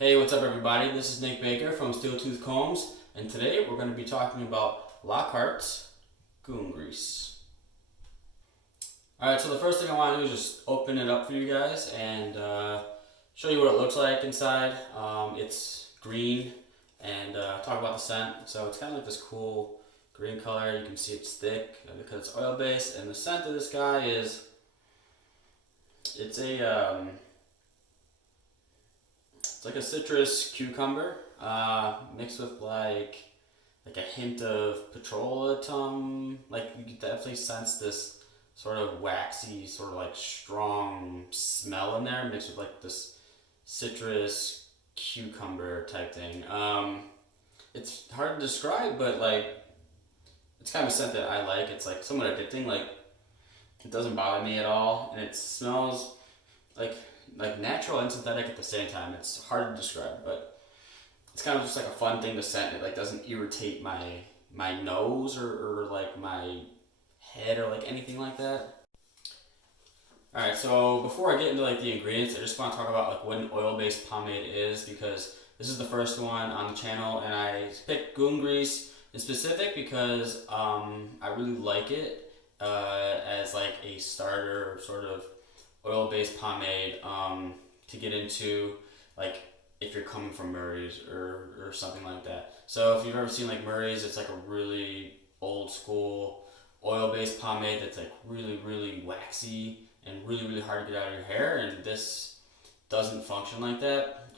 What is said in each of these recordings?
Hey, what's up everybody? This is Nick Baker from Steeltooth Combs, and today we're going to be talking about Lockhart's Goon Grease. Alright, so the first thing I want to do is just open it up for you guys and show you what it looks like inside. It's green and talk about the scent. So it's kind of like this cool green color. You can see it's thick because it's oil based, and the scent of this guy is, it's like a citrus cucumber mixed with like a hint of petroleum. Like you can definitely sense this sort of waxy, sort of like strong smell in there, mixed with like this citrus cucumber type thing. It's hard to describe, but like it's kind of a scent that I like. It's like somewhat addicting. Like it doesn't bother me at all, and it smells like natural and synthetic at the same time. It's hard to describe, but it's kind of just like a fun thing to scent. It like doesn't irritate my nose or like my head or like anything like that. Alright, so before I get into like the ingredients, I just want to talk about like what an oil-based pomade is, because this is the first one on the channel, and I picked Goon Grease in specific because I really like it as like a starter sort of oil-based pomade to get into, like if you're coming from Murray's or something like that. So if you've ever seen like Murray's, it's like a really old school oil-based pomade that's like really waxy and really hard to get out of your hair, and this doesn't function like that.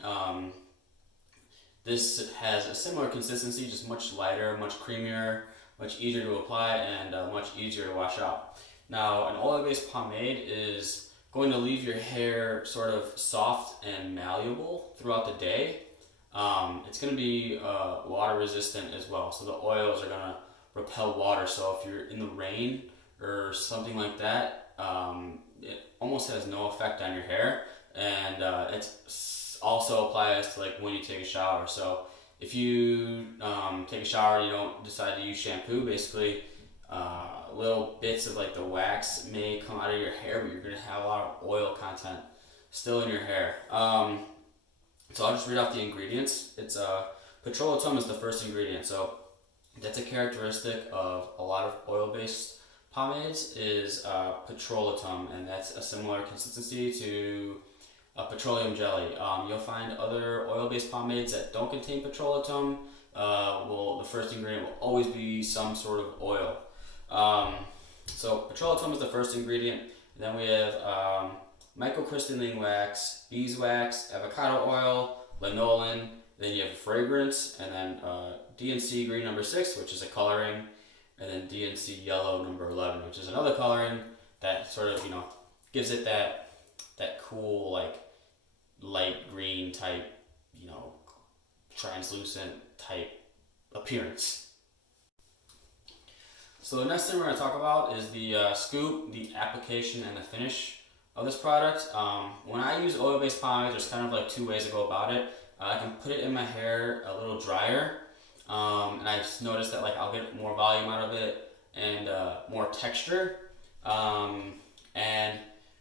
This has a similar consistency, just much lighter, much creamier, much easier to apply, and much easier to wash out. Now, an oil-based pomade is going to leave your hair sort of soft and malleable throughout the day. It's going to be water resistant as well, so the oils are going to repel water. So if you're in the rain or something like that, it almost has no effect on your hair, and it also applies to like when you take a shower. So if you take a shower and you don't decide to use shampoo, basically little bits of like the wax may come out of your hair, but you're going to have a lot of oil content still in your hair. So I'll just read off the ingredients. It's petroleum is the first ingredient. So that's a characteristic of a lot of oil-based pomades is petroleum, and that's a similar consistency to petroleum jelly. You'll find other oil-based pomades that don't contain petroleum. The first ingredient will always be some sort of oil. So petroleum is the first ingredient. And then we have microcrystalline wax, beeswax, avocado oil, lanolin. Then you have fragrance, and then DNC green number 6, which is a coloring, and then DNC yellow number 11, which is another coloring that sort of gives it that cool like light green type, translucent type appearance. So the next thing we're going to talk about is the scoop, the application, and the finish of this product. When I use oil-based pomade, there's kind of like two ways to go about it. I can put it in my hair a little drier, and I've noticed that like I'll get more volume out of it and more texture. And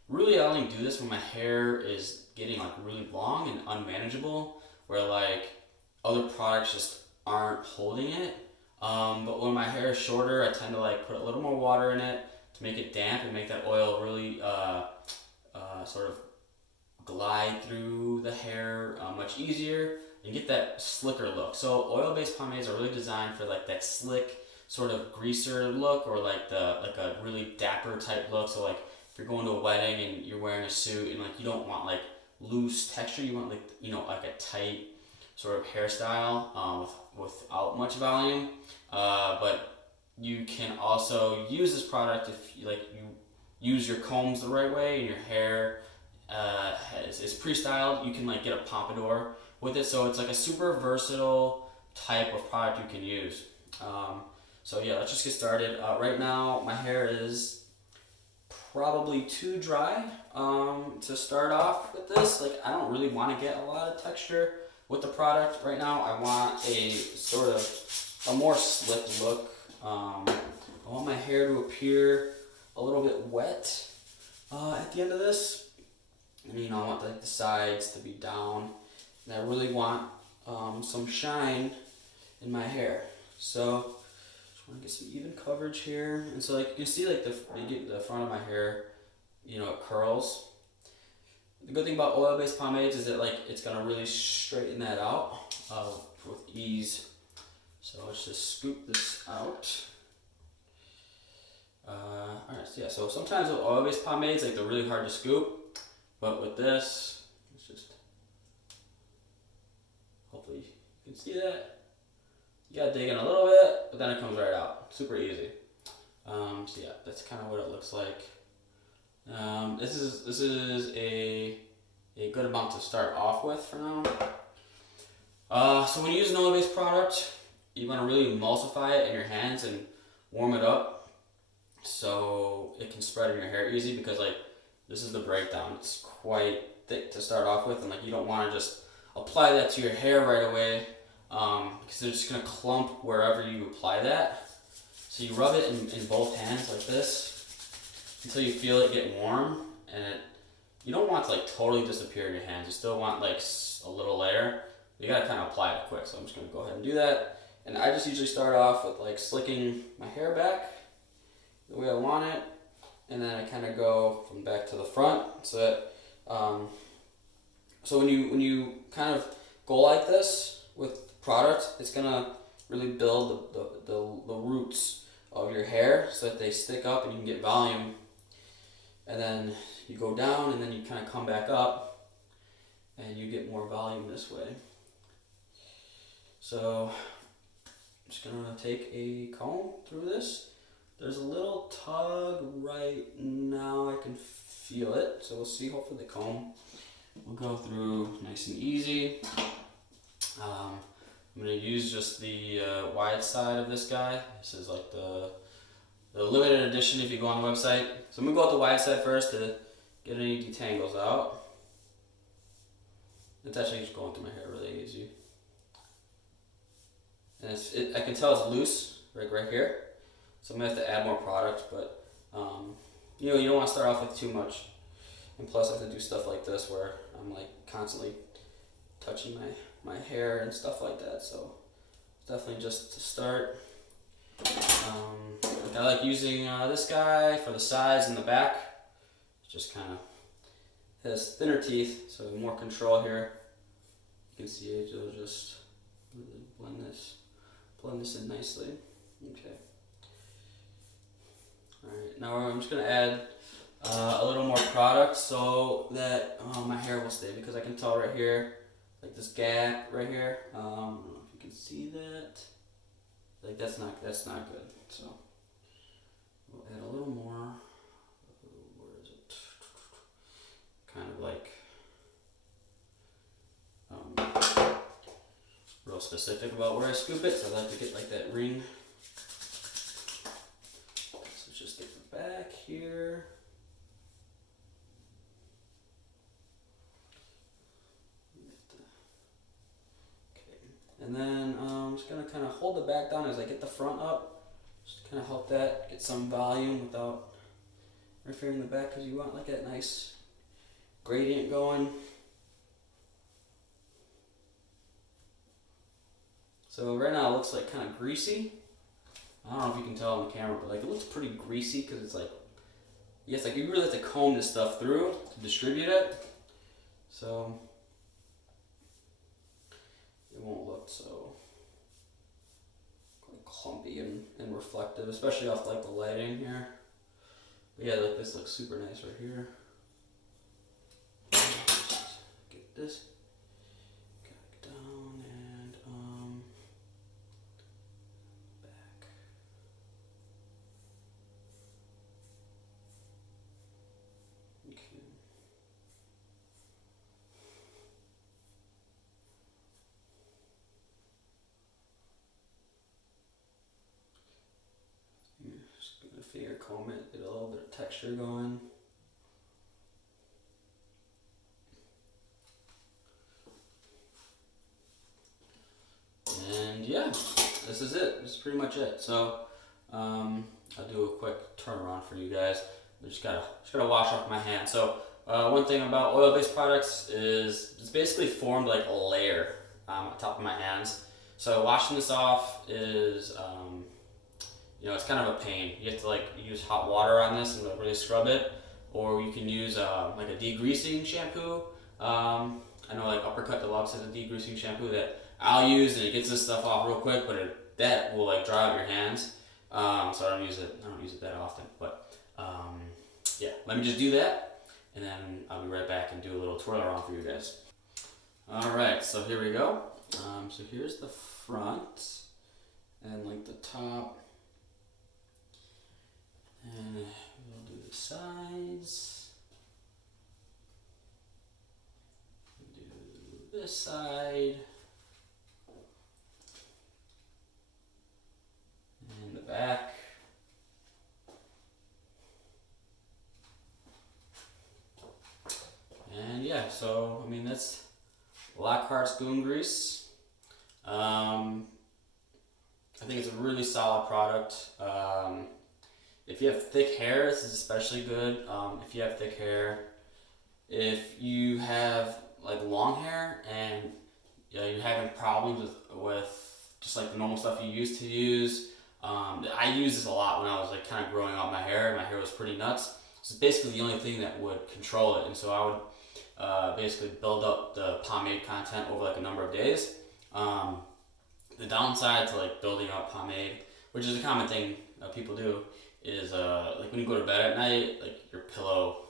really I only do this when my hair is getting like really long and unmanageable, where like other products just aren't holding it. But when my hair is shorter, I tend to like put a little more water in it to make it damp and make that oil really sort of glide through the hair much easier and get that slicker look. So oil-based pomades are really designed for like that slick sort of greaser look, or like a really dapper type look. So like if you're going to a wedding and you're wearing a suit and like you don't want like loose texture, you want like like a tight sort of hairstyle without much volume. But you can also use this product if you use your combs the right way and your hair is pre-styled. You can like get a pompadour with it, so it's like a super versatile type of product you can use. So yeah, let's just get started. Right now my hair is probably too dry to start off with this. Like I don't really want to get a lot of texture with the product right now. I want a sort of a more slick look. I want my hair to appear a little bit wet at the end of this. And I want like the sides to be down and I really want some shine in my hair. So just want to get some even coverage here, and so like you see, like the front of my hair, you know, it curls. The good thing about oil-based pomades is that like it's gonna really straighten that out with ease. So let's just scoop this out. Alright, so yeah, so sometimes with oil-based pomades, like they're really hard to scoop, but with this, it's just, hopefully you can see that. You gotta dig in a little bit, but then it comes right out. Super easy. So yeah, that's kind of what it looks like. This is a good amount to start off with for now. So when you use an oil-based product, you want to really emulsify it in your hands and warm it up so it can spread in your hair easy, because like this is the breakdown. It's quite thick to start off with, and like you don't want to just apply that to your hair right away because they're just going to clump wherever you apply that. So you rub it in both hands like this until you feel it get warm, and you don't want it to like totally disappear in your hands. You still want like a little layer. You gotta kind of apply it quick, so I'm just gonna go ahead and do that. And I just usually start off with like slicking my hair back the way I want it, and then I kind of go from back to the front, so that so when you kind of go like this with product, it's gonna really build the roots of your hair so that they stick up and you can get volume. And then you go down, and then you kind of come back up, and you get more volume this way. So I'm just gonna take a comb through this. There's a little tug right now, I can feel it. So we'll see, hopefully the comb will go through nice and easy. I'm gonna use just the wide side of this guy. This is like the limited edition if you go on the website. So I'm gonna go with the wide side first to get any detangles out. It's actually just going through my hair really easy. And I can tell it's loose right here. So I'm gonna have to add more product, but you know, you don't want to start off with too much. And plus I have to do stuff like this where I'm like constantly touching my hair and stuff like that. So definitely just to start. I like using this guy for the sides and the back. It just kind of has thinner teeth, so more control here. You can see it, it'll just really blend this in nicely. Okay. Alright, now I'm just going to add a little more product so that my hair will stay, because I can tell right here, like this gap right here, I don't know if you can see that. Like that's not good. So we'll add a little more. Where is it? Kind of like real specific about where I scoop it. So I like to get like that ring. So just get the back here. And then I'm just going to kind of hold the back down as I get the front up. Just kind of help that get some volume without interfering the back, because you want like that nice gradient going. So right now it looks like kind of greasy. I don't know if you can tell on the camera, but like it looks pretty greasy because it's like, yes, like you really have to comb this stuff through to distribute it. So it won't look so clumpy and reflective, especially off like the lighting here. But yeah, like this looks super nice right here. Just get this down and back. Okay. Just gonna finger comb it, get a little bit of texture going. And yeah, this is it. This is pretty much it. So I'll do a quick turnaround for you guys. I just gotta wash off my hand. So One thing about oil-based products is it's basically formed like a layer on top of my hands. So washing this off is, it's kind of a pain. You have to like use hot water on this and like really scrub it, or you can use like a degreasing shampoo. I know like Uppercut Deluxe has a degreasing shampoo that I'll use, and it gets this stuff off real quick, but that will like dry out your hands. So I don't use it that often, but yeah, let me just do that, and then I'll be right back and do a little twirl around for you guys. All right, so here we go. So here's the front and like the top, and we'll do the sides. Do this side and the back. And yeah, so I mean that's Lockhart's Goon Grease. I think it's a really solid product. If you have thick hair, this is especially good. If you have thick hair, if you have like long hair and you're having problems with just like the normal stuff you used to use. I used this a lot when I was like kind of growing out my hair. My hair was pretty nuts. So it's basically the only thing that would control it. And so I would basically build up the pomade content over like a number of days. The downside to like building up pomade, which is a common thing people do, is like when you go to bed at night, like your pillow,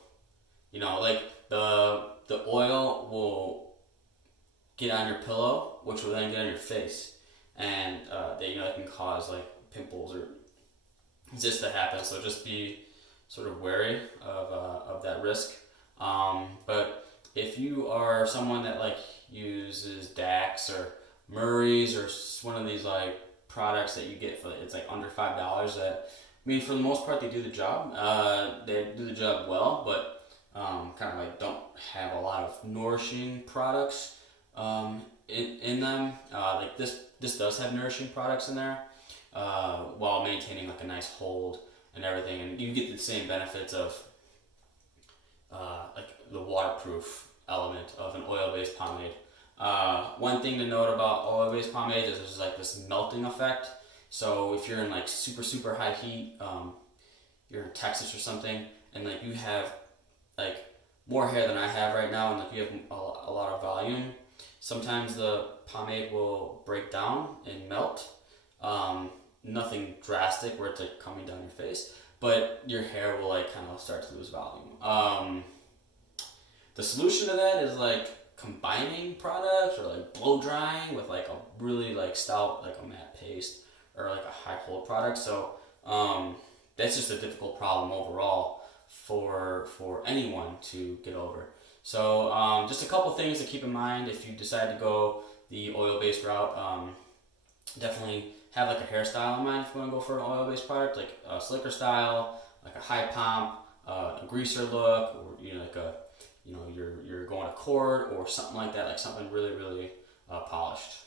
like the oil will get on your pillow, which will then get on your face, and that can cause like pimples or zits to happen. So just be sort of wary of that risk. But if you are someone that like uses Dax or Murray's or one of these like products that you get for it's like under $5, that I mean for the most part they do the job. They do the job well, but kind of like don't have a lot of nourishing products in them. Like this does have nourishing products in there, while maintaining like a nice hold and everything, and you get the same benefits of like the waterproof element of an oil-based pomade. One thing to note about oil-based pomade is there's like this melting effect. So if you're in like super high heat, you're in Texas or something, and like you have like more hair than I have right now, and like you have a lot of volume, sometimes the pomade will break down and melt. Nothing drastic where it's like coming down your face, but your hair will like kind of start to lose volume. The solution to that is like combining products or like blow drying with like a really like stout, like a matte paste or like a high hold product. So that's just a difficult problem overall for anyone to get over. So just a couple things to keep in mind if you decide to go the oil-based route. Definitely have like a hairstyle in mind if you want to go for an oil-based product, like a slicker style, like a high pomp, a greaser look, or like a you're going to court or something like that, like something really polished.